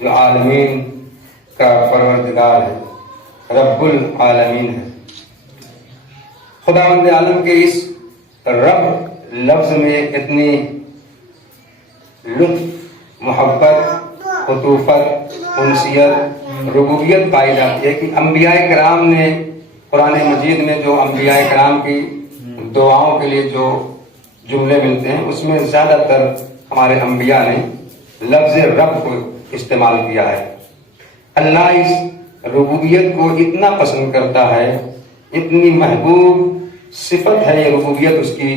جو عالمین کا پروردگار ہے، رب العالمین ہے۔ خداوند عالم کے اس رب لفظ میں اتنی لطف، محبت، عطوفت، انسیت، ربوبیت پائی جاتی ہے کہ انبیاء کرام نے قرآن مجید میں جو انبیاء کرام کی دعاؤں کے لیے جو جملے ملتے ہیں اس میں زیادہ تر ہمارے انبیاء نے لفظ رب کو استعمال کیا ہے۔ اللہ اس ربوبیت کو اتنا پسند کرتا ہے، اتنی محبوب صفت ہے یہ ربوبیت، اس کی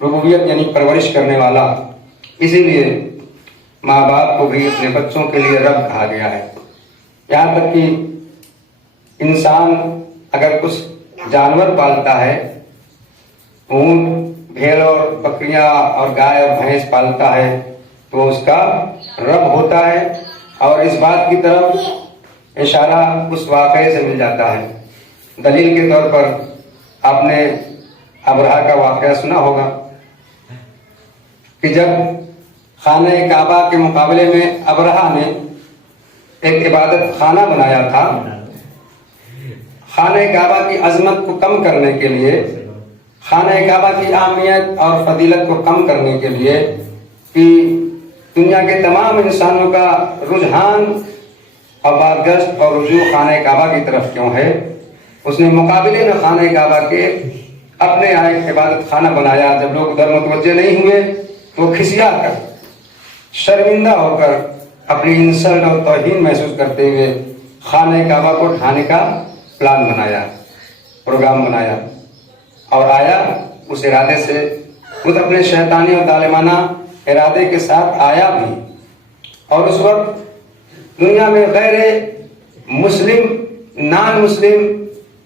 ربوبیت یعنی پرورش کرنے والا، اسی لیے ماں باپ کو بھی اپنے بچوں کے لیے رب کہا گیا ہے۔ یہاں تک کہ انسان اگر کچھ جانور پالتا ہے، اونٹ، بھیڑ اور بکریاں اور گائے اور بھینس پالتا ہے تو اس کا رب ہوتا ہے، اور اس بات کی طرف اشارہ اس واقعے سے مل جاتا ہے۔ دلیل کے طور پر آپ نے ابرہہ کا واقعہ سنا ہوگا کہ جب خانہ کعبہ کے مقابلے میں ابرہہ نے ایک عبادت خانہ بنایا تھا، خانہ کعبہ کی عظمت کو کم کرنے کے لیے، خانہ کعبہ کی اہمیت اور فضیلت کو کم کرنے کے لیے کہ دنیا کے تمام انسانوں کا رجحان اور بازگشت اور رجوع خانہ کعبہ کی طرف کیوں ہے، اس نے مقابلے میں خانہ کعبہ کے اپنے ایک عبادت خانہ بنایا۔ جب لوگ ادھر متوجہ نہیں ہوئے تو کھسیا کر، شرمندہ ہو کر، اپنی انسلٹ اور توہین محسوس کرتے ہوئے خانہ کعبہ کو ڈھانے کا پلان بنایا، پروگرام بنایا، اور آیا اس ارادے سے، خود اپنے شیطانی اور ظالمانہ ارادے کے ساتھ آیا بھی۔ اور اس وقت دنیا میں غیر مسلم، نان مسلم،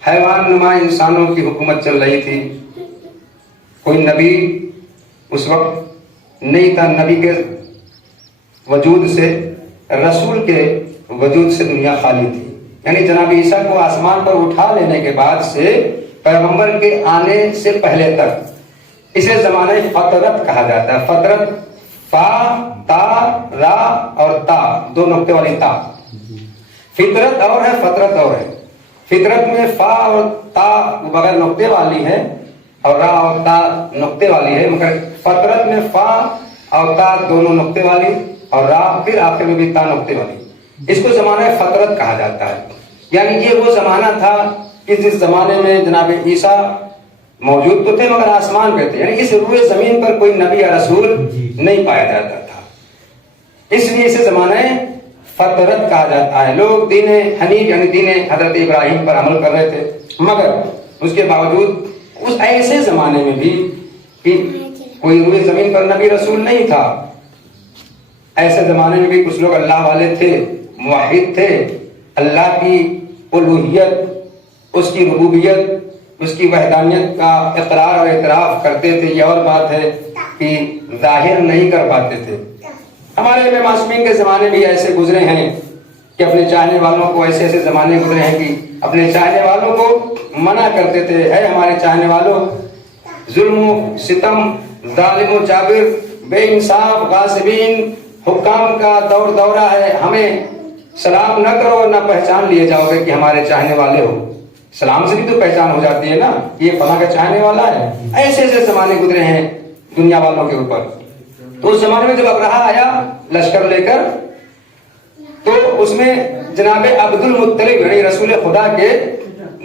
حیوان نما انسانوں کی حکومت چل رہی تھی۔ کوئی نبی اس وقت نہیں تھا، نبی کے وجود سے، رسول کے وجود سے دنیا خالی تھی۔ یعنی جناب عیسیٰ کو آسمان پر اٹھا لینے کے بعد سے پیغمبر کے آنے سے پہلے تک اسے زمانہ فطرت کہا جاتا ہے۔ فطرت، فا، تا، را اور تا، دو نقطے والی تا۔ فطرت اور ہے، فطرت اور ہے۔ فطرت میں فا اور تا بغیر نقطے والی ہے، اور را اور تا نقطے والی ہے، مگر فطرت میں فا اور تا دونوں نقطے والی، اور را پھر آخر میں بھی تا نقطے والی۔ اس کو زمانہ فطرت کہا جاتا ہے۔ یعنی یہ وہ زمانہ تھا کہ جس زمانے میں جناب عیسیٰ موجود تو تھے مگر آسمان پہ تھے، یعنی اس روئے زمین پر کوئی نبی یا رسول نہیں پایا جاتا تھا، اس لیے اسے زمانہ فطرت کہا جاتا ہے۔ لوگ دین حنیف یعنی دین حضرت ابراہیم پر عمل کر رہے تھے، مگر اس کے باوجود اس ایسے زمانے میں بھی کہ کوئی روئے زمین پر نبی رسول نہیں تھا، ایسے زمانے میں بھی کچھ لوگ اللہ والے تھے، موحد تھے، اللہ کی الوہیت، اس کی ربوبیت، اس کی وحدانیت کا اقرار اور اعتراف کرتے تھے۔ یہ اور بات ہے کہ ظاہر نہیں کر پاتے تھے۔ ہمارے امام معصومین کے زمانے بھی ایسے گزرے ہیں کہ اپنے چاہنے والوں کو، ایسے ایسے زمانے گزرے ہیں کہ اپنے چاہنے والوں کو منع کرتے تھے، اے ہمارے چاہنے والوں، ظلم و ستم، ظالم و جابر، بے انصاف، غاصبین، حکام کا دور دورہ ہے، ہمیں سلام نہ کرو، نہ پہچان لیے جاؤ گے کہ ہمارے چاہنے والے ہو۔ سلام سے بھی تو پہچان ہو جاتی ہے نا، یہ فلاں کا چاہنے والا ہے۔ ایسے ایسے زمانے گزرے ہیں دنیا والوں کے اوپر۔ تو اس زمانے میں جب ابرہہ آیا لشکر لے کر، تو اس میں جناب عبد المطلب یعنی رسول خدا کے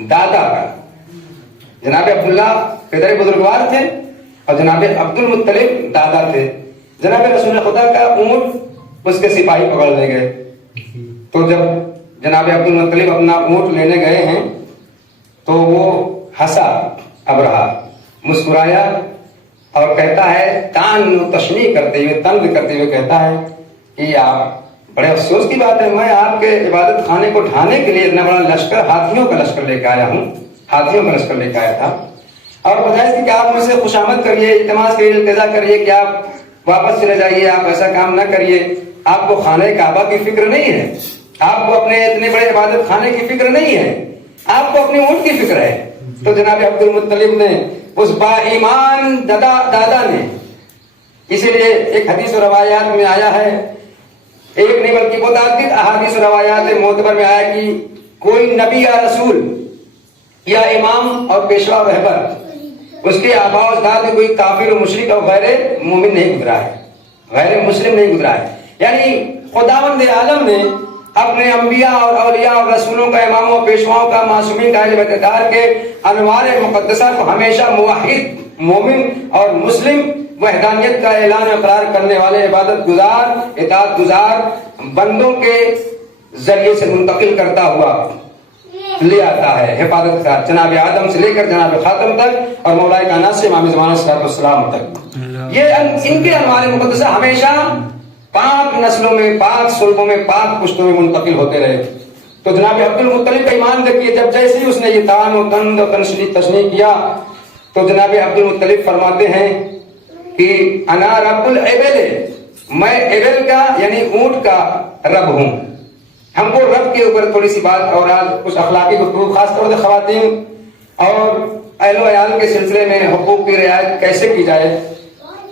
دادا کا، جناب عبداللہ پدر بزرگوار تھے اور جناب عبد المطلب دادا تھے۔ جناب رسول خدا کا اونٹ اس کے سپاہی پکڑ لے گئے، تو جب جناب عبد المطلب اپنا اونٹ لینے گئے ہیں تو وہ ہنسا، ابرہہ مسکرایا اور کہتا ہے، تان تشمیع کرتے ہوئے، تنگ کرتے ہوئے کہتا ہے کہ آپ، بڑے افسوس کی بات ہے، میں آپ کے عبادت خانے کو ڈھانے کے لیے اتنا بڑا لشکر، ہاتھیوں کا لشکر لے کے آیا ہوں، ہاتھیوں کا لشکر لے کے آیا تھا، اور بجائے اس کہ آپ مجھ سے خوشامد کریے، التماس کریے، التجا کریے کہ آپ واپس چلے جائیے، آپ ایسا کام نہ کریے، آپ کو خانہ کعبہ کی فکر نہیں ہے، آپ کو اپنے اتنے بڑے عبادت خانے کی فکر نہیں ہے، آپ کو اپنے اونٹ کی فکر ہے۔ تو جناب عبد المطلب نے، اس با ایمان دادا نے، اسی لیے ایک حدیث و روایات میں آیا ہے ایک نہیں بلکہ متعدد احادیث روایات معتبر میں آیا کہ کوئی نبی یا رسول یا امام اور پیشوا رہبر اس کے آباء و اجداد میں کوئی کافر و مشرک اور غیر مومن نہیں گزرا ہے، غیر مسلم نہیں گزرا ہے. یعنی خداوند عالم نے اپنے انبیاء اور اولیاء اور رسولوں کا، اماموں اور پیشواؤں کا، معصومین کا، اہل بیت اطہار کے انوار مقدسہ کو ہمیشہ موحد، مومن اور مسلم وحدانیت کا اعلان اقرار کرنے والے، عبادت گزار، اطاعت گزار بندوں کے ذریعے سے منتقل کرتا ہوا لے آتا ہے حفاظت کا، جناب آدم سے لے کر جناب خاتم تک اور مولا کائنات سے امام زمانہ صلی اللہ علیہ وسلم تک. یہ ان کے انوار مقدسہ ہمیشہ پاک نسلوں میں، پاک صلبوں میں، پاک پشتوں میں منتقل ہوتے رہے. تو جناب عبد المطلب کا ایمان دیکھیے، جب جیسے ہی اس نے یہ تان و تند و تشریح کیا تو جناب عبد المطلب فرماتے ہیں کہ انا رب الابل، میں ابل کا یعنی اونٹ کا رب ہوں. ہم کو رب کے اوپر تھوڑی سی بات اور آج کچھ اخلاقی گفتگو، خاص طور سے خواتین اور اہل و عیال کے سلسلے میں حقوق کی رعایت کیسے کی جائے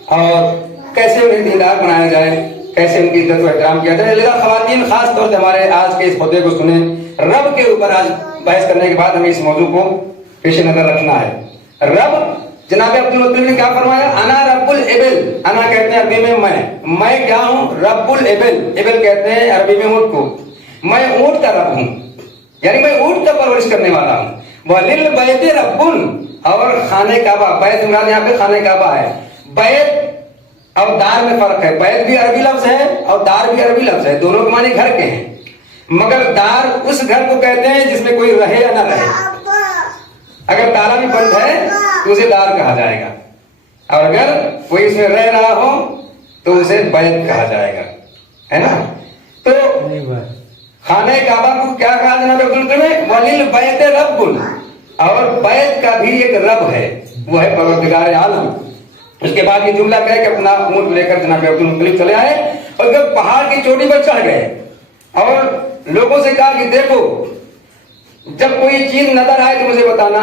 اور کیسے انہیں دیندار بنایا جائے، کیسے ان کی عزت و احترام کیا جائے. لہذا خواتین خاص طور سے ہمارے آج کے اس خطبے کو سنیں. رب کے اوپر آج بحث کرنے کے بعد ہمیں اس موضوع کو پیش نظر رکھنا ہے. رب جناب عبد المطلب نے کیا فرمایا؟ انا رب الابل. انا کہتے ہیں عربی میں میں کیا ہوں؟ رب الابل. ابل کہتے ہیں عربی میں اونٹ کو. میں اونٹ کا رب ہوں، یعنی میں اونٹ کا پرورش کرنے والا ہوں. وَلِلْبَيْتِ رَبٌّ، اور خانہ کعبہ، بیت مراد یہاں پہ خانہ کعبہ ہے. بیت اور دار میں فرق ہے. بیت بھی عربی لفظ ہے اور دار بھی عربی لفظ ہے، دونوں کے معنی گھر کے ہیں. مگر دار اس گھر کو کہتے ہیں جس میں کوئی رہے یا نہ رہے. اگر تالا بھی بند ہے تو اسے دار کہا جائے گا، اور اگر کوئی اس میں رہ رہا ہو تو اسے بیت کہا جائے گا، ہے نا. تو خانہ کعبہ کو کیا کہا جناب عبد المطلب نے؟ وَلِلْبَيْتِ رَبٌّ، اور بیت کا بھی ایک رب ہے، وہ ہے پروردگار عالم. اس کے بعد یہ جملہ کہے کہ اپنا اونٹ لے کر جناب عبد المطلب چلے آئے اور جب پہاڑ کی چوٹی پر چڑھ گئے اور لوگوں سے کہا کہ دیکھو جب کوئی چیز نظر آئے تو مجھے بتانا،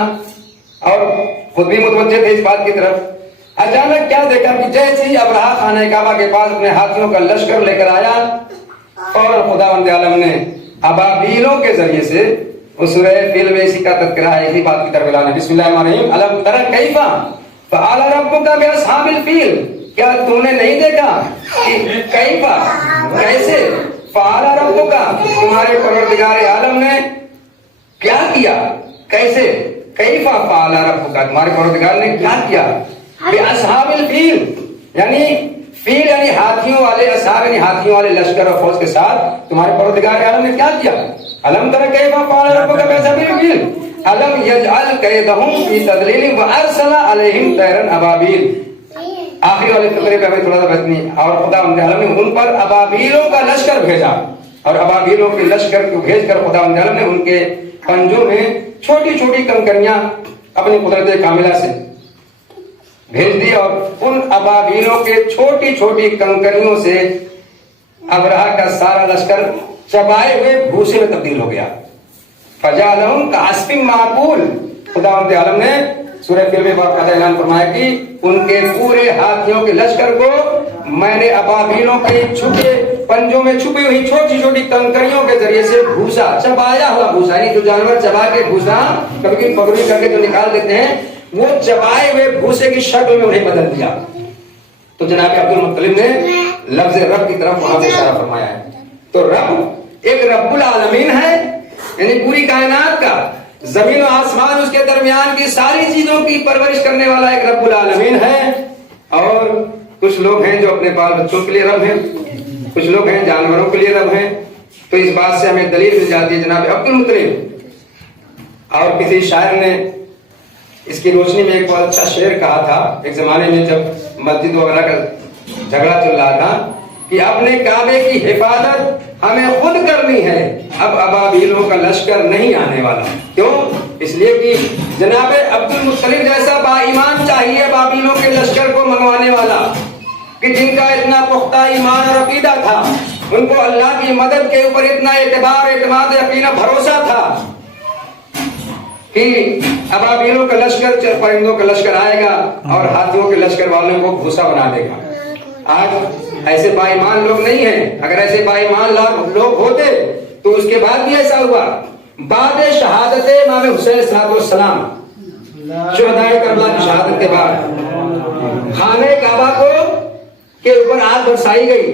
اور خود بھی متوجہ تھے اس بات کی طرف. اچانک کیا دیکھا کہ جیسے ہی ابرہہ خانہ کعبہ کے پاس اپنے ہاتھیوں کا لشکر لے کر آیا اور خداوند عالم نے ابابیلوں کے ذریعے سے، اس سورہ فیل میں اسی کا تذکرہ ہے، اسی بات کی طرف لانا. بسم اللہ الرحمن الرحیم. الم تر کیف فعل ربک باصحاب الفیل، کیا تم نے نہیں دیکھا کہ کیف کیسے، فعل ربک تمہارے پروردگار عالم نے کیا کیا، کیسے، کیف فعل ربک تمہارے پروردگار نے کیا کیا، باصحاب الفیل یعنی فیل یعنی ہاتھیوں والے، اصحاب یعنی ہاتھیوں والے لشکر اور فوج کے ساتھ تمہارے پروردگار عالم نے کیا کیا. الم تر کیف فعل ربک باصحاب الفیل الم یجعل کیدہم فی تضلیل وارسل علیہم طیرا ابابیل. آخری والے فقرے پہ ہمیں تھوڑا سا بچنی. اور خداوند عالم نے ان پر ابابیلوں کا لشکر بھیجا، اور ابابیلوں کے لشکر کو بھیج کر خداوند عالم نے ان کے پنجوں میں چھوٹی چھوٹی کنکریاں اپنی قدرت کاملہ سے بھیج دی، اور ان ابابیلوں کے چھوٹی چھوٹی کنکریوں سے ابرہہ کا سارا لشکر چبائے ہوئے بھوسے میں تبدیل ہو گیا. فجعلہم کعصف معقول. خداوند عالم نے سورہ فیل میں باقاعدہ اعلان فرمایا کہ ان کے پورے ہاتھیوں کے لشکر کو میں نے ابابیلوں کے چھپے پنجوں میں چھپی ہوئی چھوٹی چھوٹی کنکریوں کے ذریعے سے بھوسا، چبایا ہوا بھوسا، یعنی جو جانور چبا کے بھوسا کبھی پکڑی کر کے جو نکال دیتے ہیں، وہ چبائے ہوئے بھوسے کی شکل میں انہیں بدل دیا. تو جناب عبد المطلب نے لفظ رب کی طرف وہاں اشارہ فرمایا ہے. تو رب ایک رب العالمین ہے، یعنی پوری کائنات کا، زمین و آسمان اس کے درمیان کی ساری چیزوں کی پرورش کرنے والا ایک رب العالمین ہے. اور کچھ لوگ ہیں جو اپنے بال بچوں کے لیے رب ہیں، کچھ لوگ ہیں جانوروں کے لیے رب ہیں. تو اس بات سے ہمیں دلیل مل جاتی ہے جناب عبد المطلب. اور کسی شاعر نے اس کی روشنی میں ایک بہت اچھا شعر کہا تھا ایک زمانے میں جب مسجد وغیرہ کا جھگڑا چل رہا تھا کہ اپنے کعبے کی حفاظت ہمیں خود کرنی ہے، اب ابابیلوں کا لشکر نہیں آنے والا. کیوں؟ اس لیے کہ جناب عبد المطلب جیسا با ایمان چاہیے بابیلوں کے لشکر کو منگوانے والا، کہ جن کا اتنا پختہ ایمان اور عقیدہ تھا، ان کو اللہ کی مدد کے اوپر اتنا اعتبار، اعتماد، یقین، بھروسہ تھا کہ ابابیلوں کا لشکر، پرندوں کا لشکر آئے گا اور ہاتھیوں کے لشکر والوں کو بھوسا بنا دے گا. آج ایسے باایمان لوگ نہیں ہیں. اگر ایسے باایمان لوگ ہوتے تو اس کے بعد بھی ایسا ہوا. بعد شہادت امام حسین علیہ السلام شہدائے کربلا کی شہادت کے بعد خانہ کعبہ کو کے اوپر آگ برسائی گئی.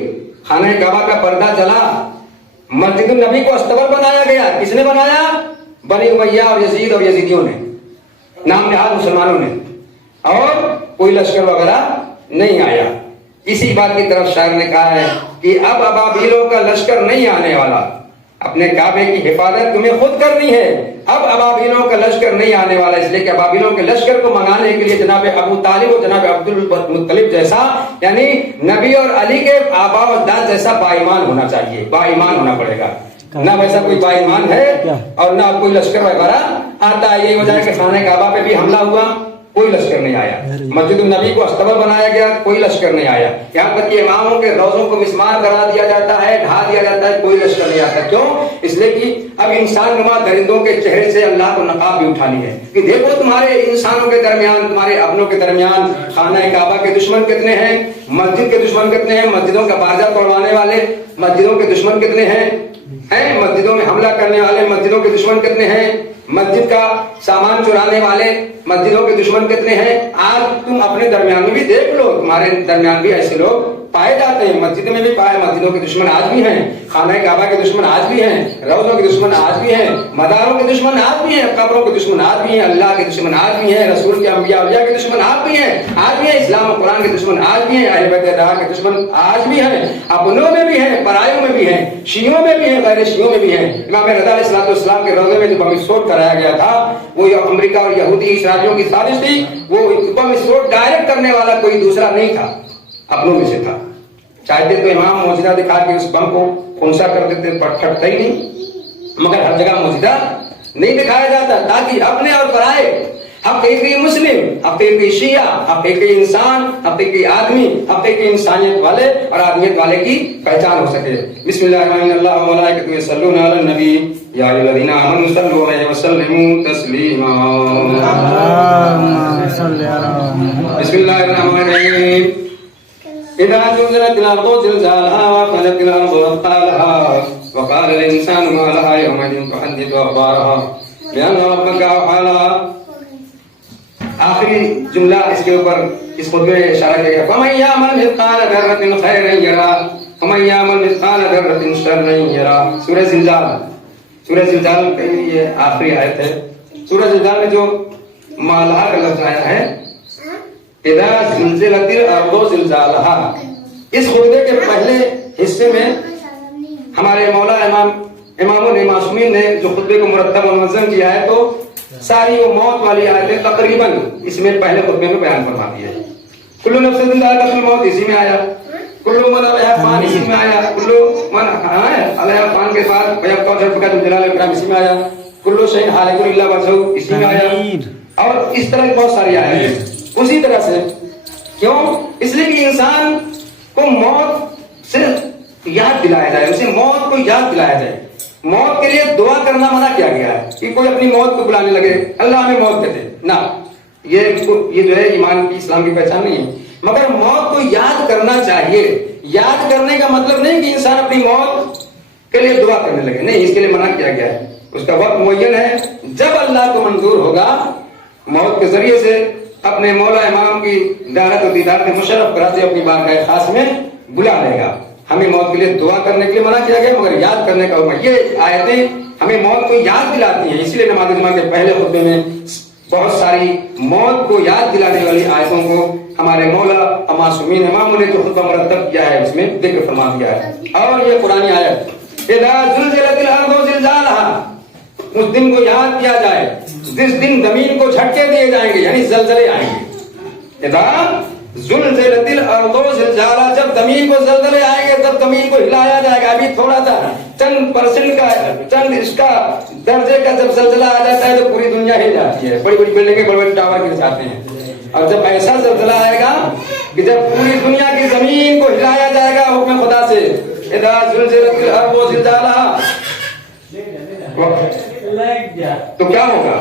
خانہ کعبہ کا پردہ جلا. مسجد النبی کو استبل بنایا گیا. کس نے بنایا؟ بنی امیہ اور یزید اور یزیدیوں نے, نام نہاد مسلمانوں نے. اور کوئی لشکر وغیرہ نہیں آیا. اسی بات کی طرف شاعر نے کہا ہے کہ اب ابابیلوں کا لشکر نہیں آنے والا. اپنے کعبے کی حفاظت تمہیں خود کرنی ہے. اب ابابیلوں کا لشکر نہیں آنے والا, اس لیے کہ ابابیلوں کے لشکر کو منگانے کے لیے جناب ابو طالب اور جناب عبد المطلب جیسا, یعنی نبی اور علی کے آبا و اجداد جیسا باایمان ہونا چاہیے. باایمان ہونا پڑے گا. نہ ویسا کوئی باایمان ہے اور نہ کوئی لشکر وغیرہ آتا ہے. یہ وجہ ہے کہ خانہ کعبہ پہ بھی حملہ ہوا, کوئی لشکر نہیں آیا. مسجد النبی کو استبل بنایا گیا, کوئی لشکر نہیں آیا. یہاں تک کہ اماموں کے روزوں کو مسمار کرا دیا جاتا ہے, ڈھا دیا جاتا ہے, کوئی لشکر نہیں آتا. کیوں؟ اس لیے کہ اب انسان نما درندوں کے چہرے سے اللہ کو نقاب بھی اٹھا لی ہے کہ دیکھو تمہارے انسانوں کے درمیان, تمہارے اپنوں کے درمیان خانہ کعبہ کے دشمن کتنے ہیں, مسجد کے دشمن کتنے ہیں, مسجدوں کا بارجہ توڑوانے والے مسجدوں کے دشمن کتنے ہیں, مسجدوں میں حملہ کرنے والے مسجدوں کے دشمن کتنے ہیں, مسجد کا سامان چرانے والے مسجدوں کے دشمن کتنے ہیں. آج تم اپنے درمیان میں بھی دیکھ لو, تمہارے درمیان بھی ایسے لوگ پائے جاتے ہیں. مسجد میں بھی پائے, مسجدوں کے دشمن آج بھی ہیں, خانہ کعبہ کے دشمن آج بھی ہیں, روضوں کے دشمن آج بھی ہیں, مداروں کے دشمن آج بھی ہیں, قبروں کے دشمن آج بھی ہیں, اللہ کے دشمن آج بھی ہیں, رسول کے انبیاء اولیاء کے دشمن آج بھی ہیں, آج بھی ہیں, اسلام و قرآن کے دشمن آج بھی ہیں, اہل بیت اللہ کے دشمن آج بھی ہیں, اپنوں میں بھی ہیں, پرایوں میں بھی ہیں, شیعوں میں بھی ہیں, غیر شیعوں میں بھی ہیں. امام رضا علیہ السلام کے روضے میں جو بم وسفوٹ کرایا گیا تھا وہ امریکہ اور یہودی اسرائیلیوں کی سازش تھی. وہ بم وسفوٹ ڈائریکٹ کرنے والا کوئی دوسرا نہیں تھا, اپنوں میں سے تھا. چاہتے تو امام موجودہ دکھا کے اس بم کو خونسا کر دیتے, پھٹتا ہی نہیں. مگر ہر جگہ موجودہ نہیں دکھایا جاتا تاکہ اپنے اور پرائے, حقیقی مسلم, حقیقی شیعہ, حقیقی انسان, حقیقی آدمی, حقیقی انسانیت والے اور آدمیت والے کی پہچان ہو سکے. بسم اللہ الرحمن الرحیم. اللہ و ملائکتہ یصلون علی النبی یا ایھا الذین آمنوا صلوا علیہ وسلموا تسلیما. بسم اللہ الرحمن الرحیم. اذا زلزلت الارض زلزالها وأخرجت الارض اثقالها وقال الانسان ما لها يومئذ تحدث اخبارها بأن ربك اوحى لها. آخری جملہ اس کے اوپر اس خطبے میں اشارہ کیا گیا. فَمَن يَعْمَلْ مِثْقَالَ ذَرَّةٍ خَيْرًا يَرَهُ وَمَن يَعْمَلْ مِثْقَالَ ذَرَّةٍ شَرًّا يَرَهُ. سورہ زلزال, سورہ زلزال کی یہ آخری آیت ہے. سورہ زلزال میں جو مالہا کا لفظ آیا ہے, اذا زلزلت الارض زلزالها, اس خطبے کے پہلے حصے میں ہمارے مولا اماموں نے, معصومین نے جو خطبے کو مرتب و منظم کیا ہے تو ساری وہ موت والی آیتیں تقریباً اس میں پہلے خطبے میں بیان فرما دی ہے. کل نفس ذائقۃ الموت اسی میں آیا, کل من علیہا فان اسی میں آیا, کل من علیہا فان کے بعد ویبقى وجہ ربک ذو الجلال والاکرام اسی میں آیا, کل شیء ہالک الا وجہہ اسی میں آیا, اور اس طرح بہت ساری آیتیں ہیں. اسی طرح سے کیوں؟ اس لیے کہ انسان کو موت سے یاد دلایا جائے, اسے موت کو یاد دلایا جائے. موت کے لیے دعا کرنا منع کیا گیا ہے کہ کوئی اپنی موت کو بلانے لگے, اللہ ہمیں موت دے دے, نہ, یہ جو ہے ایمان کی, اسلام کی پہچان نہیں ہے. مگر موت کو یاد کرنا چاہیے. یاد کرنے کا مطلب نہیں کہ انسان اپنی موت کے لیے دعا کرنے لگے, نہیں, اس کے لیے منع کیا گیا ہے. اس کا وقت معین ہے, جب اللہ کو منظور ہوگا موت کے ذریعے سے اپنے مولا امام کی زیارت و دیدار میں مشرف کراتے اپنی بارگاہ خاص میں بلا لے گا. ہمیں موت کے لیے دعا کرنے کے لیے منع کیا گیا, مگر یاد کرنے کا حکم. یہ آیتیں ہمیں موت کو یاد دلاتی ہیں. اسی لیے نماز جمعہ کے پہلے خطبے میں بہت ساری موت کو یاد دلانے والی آیتوں کو ہمارے مولا معصومین اماموں نے جو خطبہ مرتب کیا ہے اس میں ذکر فرما دیا ہے. اور یہ قرآنی آیت اذا زلزلت الارض زلزالها, اس دن کو یاد کیا جائے جس دن زمین کو جھٹکے دیے جائیں گے, یعنی زلزلے آئیں گے. اذا زلزلت الارض زلزالها, جب زمین کو زلزلے آئیں گے تب زمین کو ہلایا جائے گا. ابھی تھوڑا سا چند % کا, چند اس کا درجے کا جب زلزلہ آ جاتا ہے تو پوری دنیا ہل جاتی ہے, بڑی بڑی بلڈنگیں, بڑے بڑے ٹاور گر جاتے ہیں. اور جب ایسا زلزلہ آئے گا کہ جب پوری دنیا کی زمین کو ہلایا جائے گا حکم خدا سے, اذا زلزلت الارض زلزالها, تو کیا ہوگا؟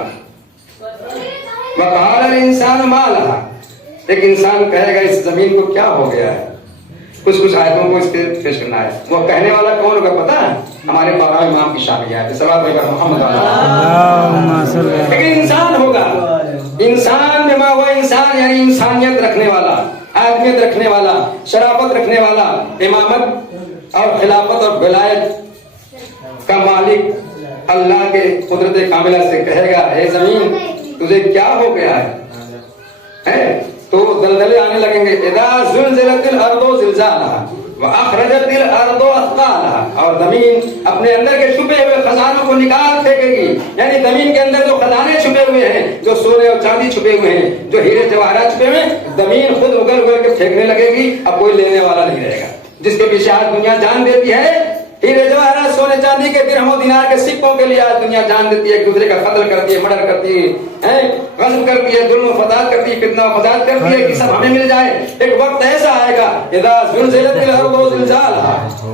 وقال الانسان ما لها, ایک انسان کہے گا اس زمین کو کیا ہو گیا ہے. کچھ کچھ آیتوں کو اس پہ پیش کرنا ہے. وہ کہنے والا کون ہوگا پتا ہے؟ ہمارے 12 امام کی شامل ہے صلوات محمد علیہ. لیکن انسان ہوگا, انسان بما ہوا انسان, یعنی انسانیت رکھنے والا, آدمیت رکھنے والا, شرافت رکھنے والا, امامت اور خلافت اور ولایت کا مالک اللہ کے قدرت کاملہ سے کہے گا اے زمین تجھے کیا ہو گیا ہے؟ تو زلزلے آنے لگیں گے. اذا زلزلت الارض زلزالها واخرجت الارض اثقالها, اور زمین اپنے اندر کے چھپے ہوئے خزانوں کو نکال پھینکے گی. یعنی زمین کے اندر جو خزانے چھپے ہوئے ہیں, جو سونے اور چاندی چھپے ہوئے ہیں, جو ہیرے جواہرات چھپے ہوئے ہیں, زمین خود اگل اگل کے پھینکنے لگے گی. اب کوئی لینے والا نہیں رہے گا. جس کے پیچھے آج دنیا جان دیتی ہے, ہیرے جواہرات سونے چاندی کے درہم و دینار کے سکوں کے لیے آج دنیا جان دیتی ہے, ایک دوسرے کا قتل کرتی ہے, مرڈر کرتی ہے, غصب کرتی ہے, ظلم و فساد کرتی ہے, فتنہ و فساد کرتی ہے کہ سب ہمیں مل جائے. ایک وقت ایسا آئے گا اذا زلزلت الارض زلزالها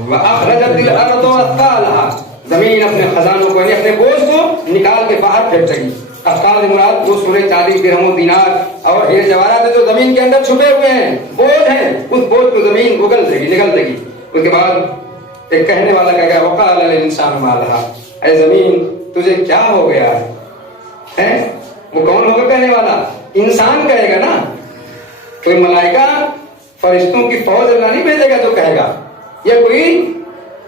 واخرجت الارض اثقالها, زمین اپنے خزانوں کو یعنی اپنے بوجھ کو نکال کے باہر پھینک دے گی. اثقال مراد وہ سونے چاندی درہم و دینار اور ہیرے جواہرات جو زمین کے اندر چھپے ہوئے ہیں, بوجھ ہیں, اس بوجھ کو زمین اگل دے گی, نگل دے گی. اس کے بعد ایک کہنے والا کہے گا وقال الانسان ما لها, اے زمین تجھے کیا ہو گیا ہے؟ وہ کون ہوگا کہنے والا؟ انسان کہے گا نا. کوئی ملائکہ فرشتوں کی فوج اللہ نہیں بھیجے گا جو کہے گا, یا کوئی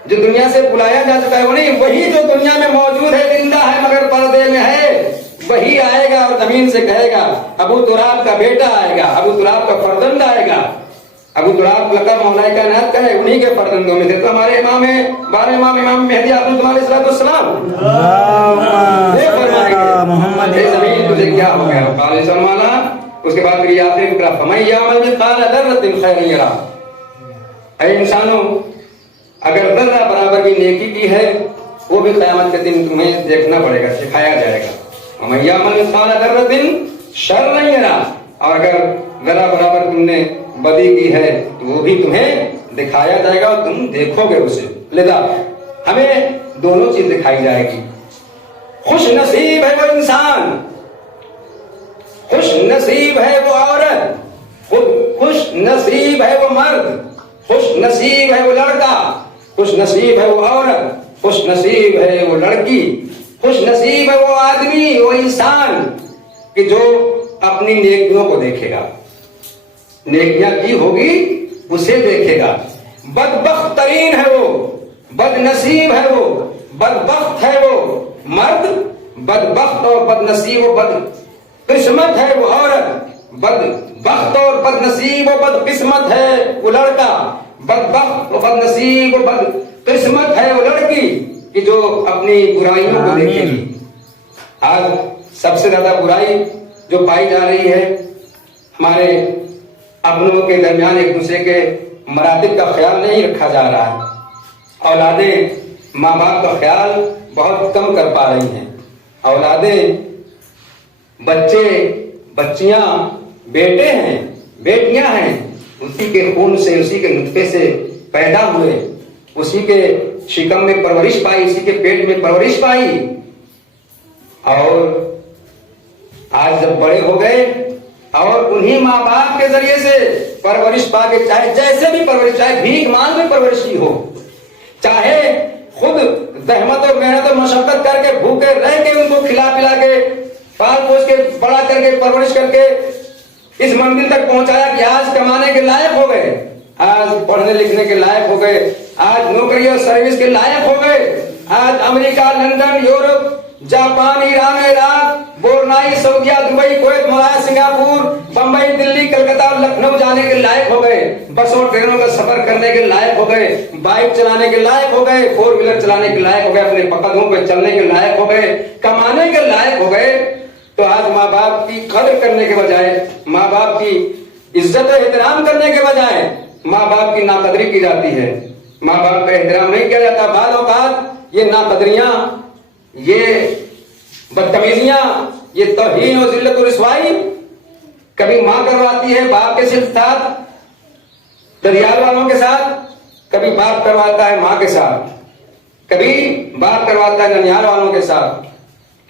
جو دنیا سے بلایا جا چکا ہے وہ نہیں, وہی جو دنیا میں موجود ہے, زندہ ہے مگر پردے میں ہے, وہی آئے گا اور زمین سے کہے گا. ابو تراب کا بیٹا آئے گا, ابو تراب کا فرزند آئے گا. ابو تراب لقب مولا کائنات کا ہے, انہی کے فرزندوں میں سے تو ہمارے امام ہیں 12 امام, امام مہدی علیہ السلام. وہ فرمائیں گے اے زمین تجھے کیا ہو گیا؟ قال سلمانا. اس کے بعد پھر یہ آخری فقرہ فمن یعمل مثقال ذرۃ خیرا یرہ, اے انسانوں اگر ذرہ برابر بھی نیکی کی ہے وہ بھی قیامت کے دن تمہیں دیکھنا پڑے گا, سکھایا جائے گا. ومن یعمل مثقال ذرۃ شرا یرہ, اور اگر ذرہ برابر تم نے بدی کی ہے تو وہ بھی تمہیں دکھایا جائے گا اور تم دیکھو گے اسے. لذا ہمیں دونوں چیز دکھائی جائے گی. خوش نصیب ہے وہ انسان, خوش نصیب ہے وہ عورت, خوش نصیب ہے وہ مرد, خوش نصیب ہے وہ لڑکا, خوش نصیب ہے وہ عورت, خوش نصیب ہے وہ لڑکی, خوش نصیب ہے وہ آدمی, وہ انسان کہ جو اپنی نیکیوں کو دیکھے گا, نیکیاں کی ہوگی اسے دیکھے گا. بدبخت ترین ہے وہ, بد نصیب ہے وہ, بدبخت ہے وہ مرد, بدبخت اور بد نصیب و بد قسمت ہے وہ عورت, بدبخت اور بد نصیب و بد قسمت ہے وہ لڑکا, بدبخت و بد نصیب و بد قسمت ہے وہ لڑکی کہ جو اپنی برائیوں کو دیکھے گی. آج سب سے زیادہ برائی جو پائی جا رہی ہے, ہمارے اپنوں کے درمیان ایک دوسرے کے مراتب کا خیال نہیں رکھا جا رہا ہے. اولادیں ماں باپ کا خیال بہت کم کر پا رہی ہیں. اولادیں, بچے, بچیاں, بیٹے ہیں, بیٹیاں ہیں, اسی کے خون سے, اسی کے نطفے سے پیدا ہوئے, اسی کے شکم میں پرورش پائی, اسی کے پیٹ میں پرورش پائی, اور آج جب بڑے ہو گئے اور انہی ماں باپ کے ذریعے سے پرورش پا کے, چاہے جیسے بھی پرورش, چاہے بھیک مانگ میں پرورش کی ہو, چاہے خود زحمت اور محنت اور مشقت کر کے بھوکے رہ کے ان کو کھلا پلا کے پال پوس کے بڑا کر کے پرورش کر کے اس منزل تک پہنچایا کہ آج کمانے کے لائق ہو گئے, آج پڑھنے لکھنے کے لائق ہو گئے, آج نوکری اور سروس کے لائق ہو گئے, آج امریکہ, London, Europe, Japan, Iran, Iraq, Brunei, سعودیہ, Dubai, Kuwait, Malaysia, Singapore, Bombay, Delhi, Calcutta, Lucknow جانے کے لائق ہو گئے, بس اور ٹرینوں کا سفر کرنے کے لائق ہو گئے, بائک چلانے کے لائق ہو گئے, 4 ویلر چلانے کے لائق ہو گئے, اپنے قدموں پہ چلنے کے لائق ہو گئے, کمانے کے لائق ہو گئے. تو آج ماں باپ کی قدر کرنے کے بجائے, ماں باپ کی عزت و احترام کرنے کے بجائے ماں باپ کی ناقدری کی جاتی ہے, ماں باپ کا احترام نہیں کیا جاتا. بعض اوقات یہ ناقدریاں, یہ بدتمیزیاں, یہ توہین و ذلت و رسوائی کبھی ماں کرواتی ہے باپ کے ساتھ, ددیال والوں کے ساتھ, کبھی باپ کرواتا ہے ماں کے ساتھ, کبھی باپ کرواتا ہے ننیال والوں کے ساتھ,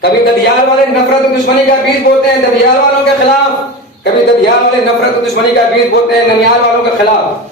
کبھی ددیال والے نفرت و دشمنی کا بیج بوتے ہیں ددیال والوں کے خلاف, کبھی ددیال والے نفرت و دشمنی کا بیج بوتے ہیں ننیال والوں کے خلاف.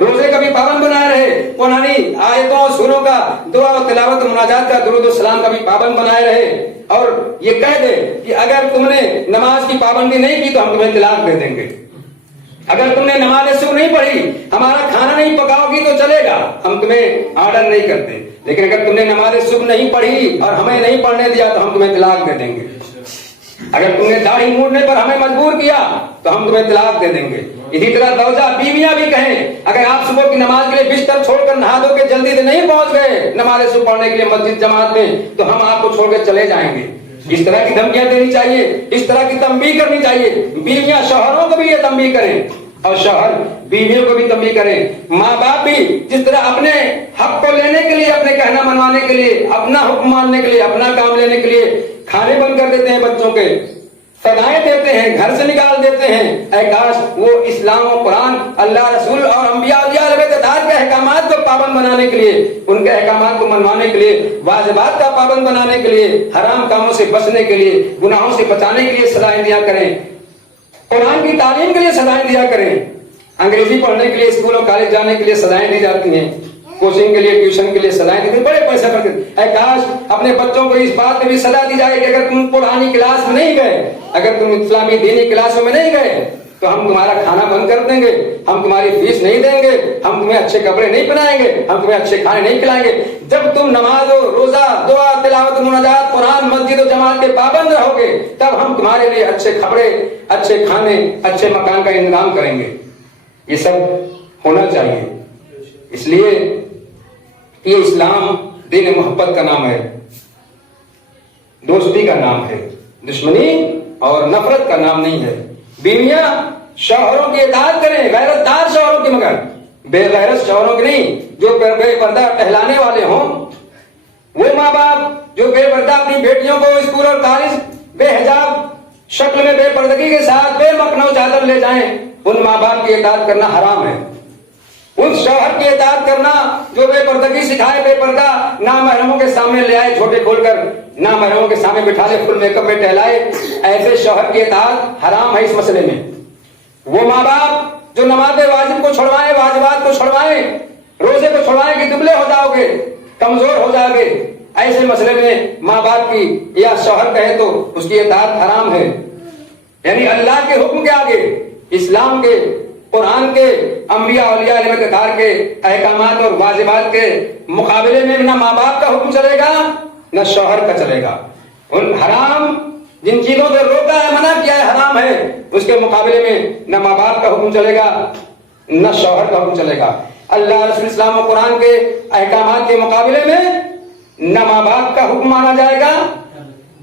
روزے کا بھی پابند بنائے رہے، قرآنی آیتوں سوروں کا دعا و تلاوت مناجات کا درود و سلام کا بھی پابند بنائے رہے، اور یہ کہہ دے کہ اگر تم نے نماز کی پابندی نہیں کی تو ہم تمہیں طلاق دے دیں گے، اگر تم نے نماز صبح نہیں پڑھی، ہمارا کھانا نہیں پکاؤ گی تو چلے گا، ہم تمہیں آرڈر نہیں کرتے، لیکن اگر تم نے نماز صبح نہیں پڑھی اور ہمیں نہیں پڑھنے دیا تو ہم تمہیں طلاق دے دیں گے، اگر تم نے داڑھی موڑنے پر ہمیں مجبور کیا تو ہم تمہیں طلاق دے دیں گے۔ اسی طرح زوجہ بیویاں بھی کہیں اگر آپ صبح کی نماز کے لیے بستر چھوڑ کر نہا دھو کے جلدی سے نہیں پہنچ گئے نماز صبح پڑھنے کے لیے مسجد جماعت میں تو ہم آپ کو چھوڑ کے چلے جائیں گے۔ اس طرح کی دھمکیاں دینی چاہیے، اس طرح کی تنبیہ کرنی چاہیے، بیویاں شوہروں کو بھی یہ تنبیہ کریں اور شوہر بیویوں کو بھی تنبیہ کریں، ماں باپ بھی جس طرح اپنے حق کو لینے کے لیے، اپنے کہنا منوانے کے لیے، اپنا حکم ماننے کے لیے، اپنا کام لینے کے لیے کھانے بند کر دیتے ہیں بچوں کے، سزائیں دیتے ہیں، گھر سے نکال دیتے ہیں، اے کاش وہ اسلام و قرآن، اللہ رسول اور انبیاء اولیاء علیہ السلام کے احکامات کو پابند بنانے کے لیے، ان کے احکامات کو منوانے کے لیے، واجبات کا پابند بنانے کے لیے، حرام کاموں سے بچنے کے لیے، گناہوں سے بچانے کے لیے سزائیں دیا کریں، قرآن کی تعلیم کے لیے سزائیں دیا کریں، انگریزی پڑھنے کے لیے اسکول اور کالج جانے کے لیے سزائیں دی جاتی ہیں، کوچنگ کے لیے ٹیوشن کے لیے سزائیں دی جاتی ہیں، بڑے پیسے پر اے کاش اپنے بچوں کو اس بات میں بھی سزا دی جائے کہ اگر تم قرآنی کلاس میں نہیں گئے، اگر تم اسلامی دینی کلاسوں میں نہیں گئے تو ہم تمہارا کھانا بند کر دیں گے، ہم تمہاری فیس نہیں دیں گے، ہم تمہیں اچھے کپڑے نہیں پہنائیں گے، ہم تمہیں اچھے کھانے نہیں کھلائیں گے۔ جب تم نماز و روزہ دعا تلاوت مناجات قرآن مسجد و جماعت کے پابند رہو گے تب ہم تمہارے لیے اچھے کپڑے، اچھے کھانے، اچھے مکان کا انتظام کریں گے۔ یہ سب ہونا چاہیے، اس لیے یہ اسلام دین محبت کا نام ہے، دوستی کا نام ہے، دشمنی اور نفرت کا نام نہیں ہے۔ بیویاں شوہروں کی اطاعت کریں، غیرت دار شوہروں کی مگر بے غیرت شوہروں کی نہیں، جو بے پردہ ٹہلانے والے ہوں۔ وہ ماں باپ جو بے پردہ اپنی بیٹیوں کو اسکول اور کالج بے حجاب شکل میں بے پردگی کے ساتھ بے مکھنو چادر لے جائیں، ان ماں باپ کی اطاعت کرنا حرام ہے۔ اس شوہر کی اطاعت کرنا جو بے پردگی سکھائے، بے پردہ نامحرموں کے سامنے لے آئے چھوٹے کھول کر، نامحرموں کے سامنے بٹھا لے، فل میک اپ میں ٹہلائے، ایسے شوہر کی اطاعت حرام ہے۔ اس مسئلے میں وہ ماں باپ جو نماز واجب کو چھڑوائیں، واجبات کو چھڑوائیں، روزے کو چھڑوائیں کہ دبلے ہو جاؤ گے، کمزور ہو جاؤ گے، ایسے مسئلے میں ماں باپ کی یا شوہر کہے تو اس کی اطاعت حرام ہے۔ یعنی اللہ کے حکم کے آگے، اسلام کے، قرآن کے، انبیاء اولیاء علیہ السلام کے احکامات اور واجبات کے مقابلے میں نہ ماں باپ کا حکم چلے گا نہ شوہر کا چلے گا۔ ان حرام جن چیزوں سے روکا ہے، منع کیا ہے، حرام ہے، اس کے مقابلے میں نہ ماں باپ کا حکم چلے گا نہ شوہر کا حکم چلے گا۔ اللہ رسول اسلام و قرآن کے احکامات کے مقابلے میں نہ ماں باپ کا حکم مانا جائے گا،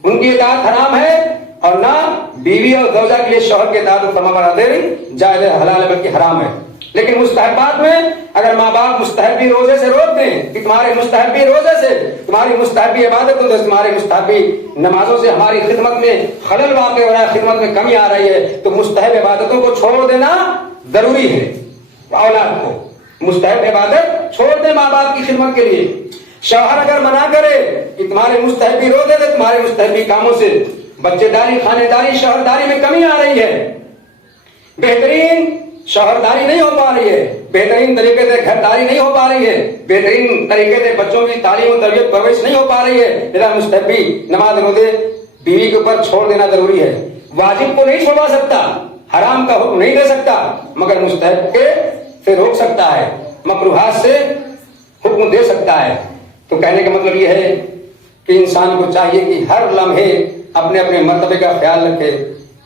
ان کی اطاعت حرام ہے، اور نہ بیوی اور زوجہ کے لیے شوہر کے اطاعت و فرمانبرداری جائز ہے، حلال ہے، بلکہ حرام ہے۔ لیکن مستحبات میں اگر ماں باپ مستحبی روزے سے روک دیں کہ تمہارے مستحبی روزے سے تمہاری مستحبی عبادتوں سے، تمہاری مستحبی نمازوں سے ہماری خدمت میں خلل واقع ہو رہا ہے، خدمت میں کمی آ رہی ہے، تو مستحب عبادتوں کو چھوڑ دینا ضروری ہے۔ اولاد کو مستحب عبادت چھوڑ دیں ماں باپ کی خدمت کے لیے۔ شوہر اگر منع کرے کہ تمہارے مستحبی روزے سے، تمہارے مستحبی کاموں سے، بچے داری، خانے داری، شوہرداری میں کمی آ رہی ہے، بہترین شوہرداری نہیں ہو پا رہی ہے، بہترین طریقے سے گھرداری نہیں ہو پا رہی ہے، بہترین طریقے سے بچوں کی تعلیم و تربیت پرورش نہیں ہو پا رہی ہے، میرا مستحبی نماز روزے بیوی کے اوپر چھوڑ دینا ضروری ہے۔ واجب کو نہیں چھوڑوا سکتا، حرام کا حکم نہیں دے سکتا، مگر مستحب کے سے روک سکتا ہے، مکروہات سے حکم دے سکتا ہے۔ تو کہنے کا مطلب یہ ہے کہ انسان کو چاہیے کہ ہر لمحے اپنے اپنے مرتبے کا خیال رکھے۔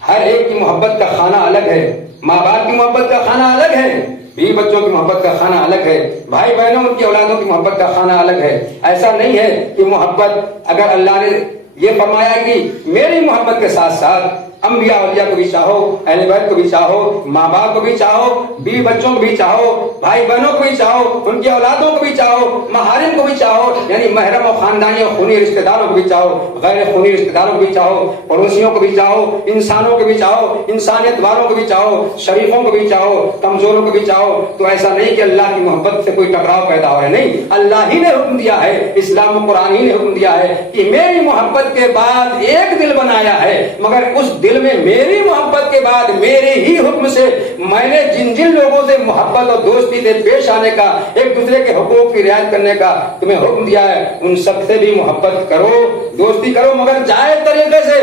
ہر ایک کی محبت کا کھانا الگ ہے، ماں باپ کی محبت کا کھانا الگ ہے، بیوی بچوں کی محبت کا کھانا الگ ہے، بھائی بہنوں ان کی اولادوں کی محبت کا کھانا الگ ہے۔ ایسا نہیں ہے کہ محبت، اگر اللہ نے یہ فرمایا کہ میری محبت کے ساتھ ساتھ انبیاء اولیاء کو بھی چاہو، اہل بیت کو بھی چاہو، ماں باپ کو بھی چاہو، بیوی بچوں کو بھی چاہو، بھائی بہنوں کو بھی چاہو، ان کی اولادوں کو بھی چاہو، محارم کو بھی چاہو، یعنی محرم اور خاندانی اور خونی رشتہ داروں کو بھی چاہو، غیر خونی رشتہ داروں کو بھی چاہو، پڑوسیوں کو بھی چاہو، انسانوں کو بھی چاہو، انسانیت والوں کو بھی چاہو، شریفوں کو بھی چاہو، کمزوروں کو بھی چاہو۔ تو ایسا نہیں کہ اللہ کی محبت سے کوئی ٹکراؤ پیدا ہو رہا ہے، نہیں، اللہ ہی نے حکم دیا ہے، اسلام و قرآن ہی نے حکم دیا ہے کہ میری محبت کے بعد ایک دل بنایا ہے، مگر اس دل دل میں میری محبت کے بعد میرے ہی حکم سے میں نے جن جن لوگوں سے محبت اور دوستی سے پیش آنے کا، ایک دوسرے کے حقوق کی رعایت کرنے کا تمہیں حکم دیا ہے، ان سب سے بھی محبت کرو، دوستی کرو، مگر جائز طریقے سے،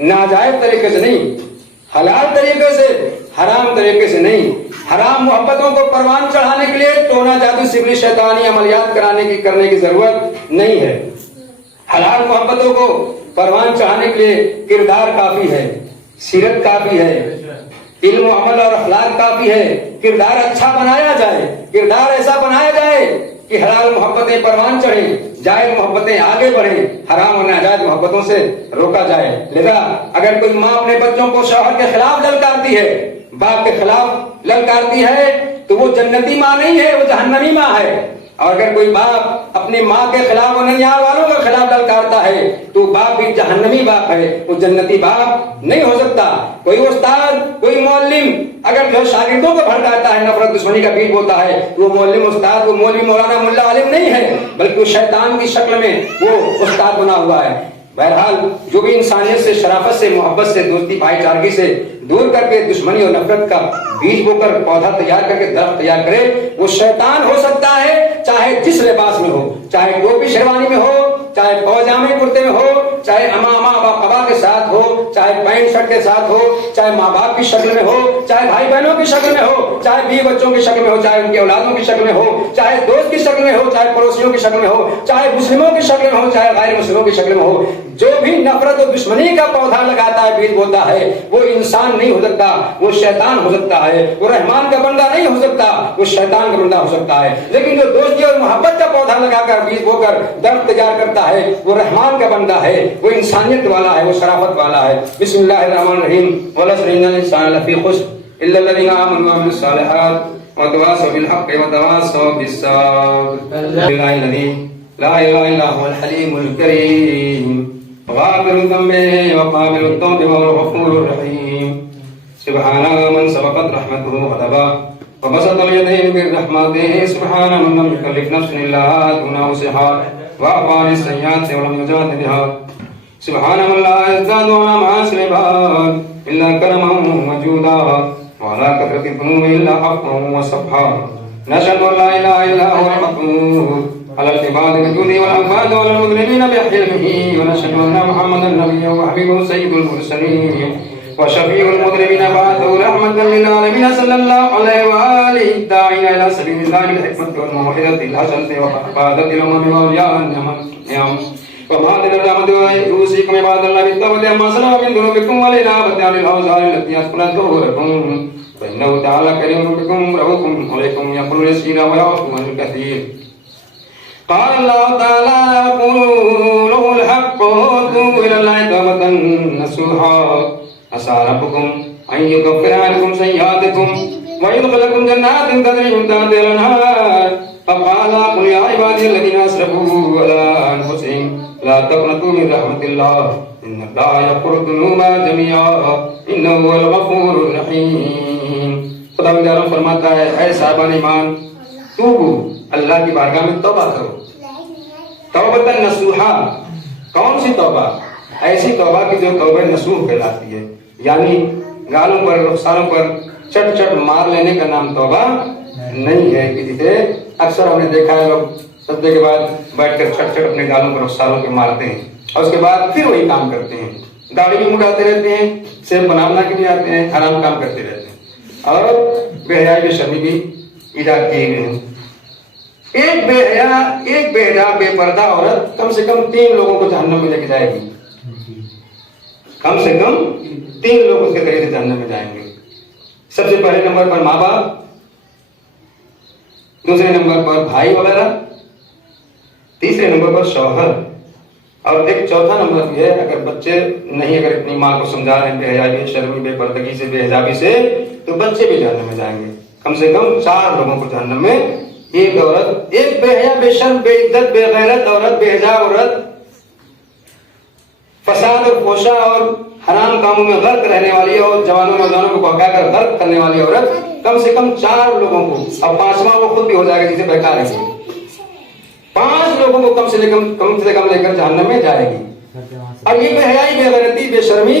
ناجائز طریقے سے نہیں، حلال طریقے سے، حرام طریقے سے نہیں۔ حرام محبتوں کو پروان چڑھانے کے لیے ٹونا جادو سگری شیطانی عملیات کرنے کی ضرورت نہیں ہے۔ حلال محبتوں کو پروان چڑھانے کے لیے کردار کافی ہے، سیرت کافی ہے، علم و عمل اور اخلاق کافی ہے۔ کردار اچھا بنایا جائے، کردار ایسا بنایا جائے کہ حلال محبتیں پروان چڑھیں، جائز محبتیں آگے بڑھیں، حرام اور ناجائز محبتوں سے روکا جائے۔ لذا اگر کوئی ماں اپنے بچوں کو شوہر کے خلاف للکارتی ہے، باپ کے خلاف للکارتی ہے، تو وہ جنتی ماں نہیں ہے، وہ جہنمی ماں ہے۔ اور اگر کوئی باپ اپنی ماں کے خلاف اور ننیال والوں کے خلاف للکارتا ہے تو باپ بھی جہنمی باپ ہے، وہ جنتی باپ نہیں ہو سکتا۔ کوئی استاد، کوئی معلم اگر جو شاگردوں کو بھڑکاتا ہے، نفرت دشمنی کا بیج بولتا ہے، تو وہ معلم استاد، وہ مولوی مولانا ملا عالم نہیں ہے، بلکہ وہ شیطان کی شکل میں وہ استاد بنا ہوا ہے۔ بہرحال جو بھی انسانیت سے، شرافت سے، محبت سے، دوستی بھائی چارگی سے دور کر کے دشمنی اور نفرت کا بیج بو کر پودا تیار کر کے درخت تیار کرے، وہ شیطان ہو سکتا ہے، چاہے جس لباس میں ہو، چاہے ٹوپی شیروانی میں ہو، چاہے پاجامے کرتے میں ہو، چاہے امامہ قبا کے ساتھ ہو، چاہے پینٹ شرٹ کے ساتھ ہو، چاہے ماں باپ کی شکل میں ہو، چاہے بھائی بہنوں کی شکل میں ہو، چاہے بیوی بچوں کی شکل میں ہو، چاہے ان کی اولادوں کی شکل میں ہو، چاہے دوست کی شکل میں ہو، چاہے پڑوسیوں کی شکل میں ہو، چاہے مسلموں کی شکل میں ہو، چاہے غیر مسلموں کی شکل میں ہو، جو بھی نفرت اور دشمنی کا پودا لگاتا ہے، بیج بوتا ہے، وہ انسان نہیں ہو سکتا، وہ شیطان ہو سکتا ہے۔ وہ رحمان کا بندہ نہیں ہو سکتا، وہ شیطان کا بندہ ہو سکتا ہے۔ لیکن جو دوستی اور محبت کا پودا لگا کر بیج بو کر درخت تیار کرتا ہے، وہ رحمان کا بندہ ہے، وہ انسانیت والا ہے، وہ شرافت والا ہے۔ بسم اللہ الرحمن الرحیم۔ وَلَسْرِ إِنَّ الْإِنسَانَ لَفِي خُسْرٍ إِلَّا الَّذِينَ آمَنُوا وَعَمِلُوا الصَّالِحَاتِ وَتَوَاصَوْا بِالْحَقِّ وَتَوَاصَوْا بِالصَّبْرِ۔ لِلَّهِ الَّذِي لَا إِلَٰهَ إِلَّا هُوَ الْحَلِيمُ الْكَرِيمُ غافر الذنب وقابل التوب والغفور الرحيم سبحان من سبقت رحمته غضبا وبسط اليدين بالرحمة سبحان من لم يكلف نفسا إلا دون وسعها وعفى عن السيئات ولم يجاد بها سبحان من لا يزداد على معاصي العباد إلا كرما وجودا وعلى كثرة الذنوب إلا عفوا وصفحا نشهد أن لا إله إلا هو المقهور على العباد بالجود والأنفاد وعلى المذنبين بحلمه ونشهد أن محمدا نبيه وحبيبه سيد المرسلين وشفيع المذنبين بعثه رحمة للعالمين صلى الله عليه وآله الداعين إلى سبيل الله بالحكمة والموعظة الحسنة وعبادة الأمم وأولياء النعم ومعادن الرحمة يوصيكم عباد الله بالتوبة عما سلف من ذنوبكم والإنابة عن الأوزار التي أثقلت ظهوركم فإنه تعالى كريم بكم رؤوف عليكم يقول يسيرا ويعفو عن الكثير قال الله تعالى قولوا الحق وتوبوا إلى الله توبة نصوحا عسى ربكم أن يكفر عنكم سيئاتكم ويدخلكم جنات تجري من تحتها الأنهار فقال قل يا عبادي الذين أسرفوا على أنفسهم لا تقنطوا من رحمة الله إن الله يغفر الذنوب جميعا إنه هو الغفور الرحيم۔ خدا تعالیٰ فرماتا ہے اے صاحبان ایمان توبو، اللہ کی بارگاہ میں توبہ کرو، توبۃ نصوحا۔ کون سی توبہ؟ ایسی توبہ کی جو توبہ نصوح کہلاتی ہے، یعنی گالوں پر، رخساروں پر چٹ چٹ مار لینے کا نام توبہ نہیں ہے۔ کہ جسے اکثر ہم نے دیکھا ہے لوگ سجدے کے بعد بیٹھ کر چٹ چٹ اپنے گالوں پر، رخساروں کے مارتے ہیں اور اس کے بعد پھر وہی کام کرتے ہیں، داڑھی بھی مڈاتے رہتے ہیں، سیب بنانا کے لیے آتے ہیں، حرام کام کرتے رہتے ہیں اور بے حیائی بے شرمی بھی ایجاد کیے گئے ہیں۔ ایک بے حیا بے پردہ عورت کم سے کم 3 لوگوں کو جہنم میں لے کے جائے گی، کم سے کم 3 لوگ اس کے ذریعے سے جہنم میں جائیں گے۔ سب سے پہلے نمبر پر ماں باپ، دوسرے نمبر پر بھائی وغیرہ، تیسرے نمبر پر شوہر، اور ایک چوتھا نمبر یہ ہے اگر بچے نہیں، اگر اپنی ماں کو سمجھا رہے ہیں بے حیائی بے شرمی بے پردگی سے، بے حجابی سے، تو بچے بھی جہنم میں جائیں گے۔ کم سے کم 4 لوگوں کو جہنم میں، ایک عورت، ایک بے حیا بے شرم بے عزت بے غیرت عورت، بے حجاب عورت، فساد اور فحشا اور حرام کاموں میں غرق رہنے والی اور جوانوں نوجوانوں کو بہکا کر غرق کرنے والی عورت، کم سے کم 4 لوگوں کو، اب 5واں وہ خود بھی ہو جائے گا جسے بہکا رہے ہیں، 5 لوگوں کو کم سے کم لے کر جہنم میں جائے گی۔ اور یہ بے حیائی بے غیرتی بے شرمی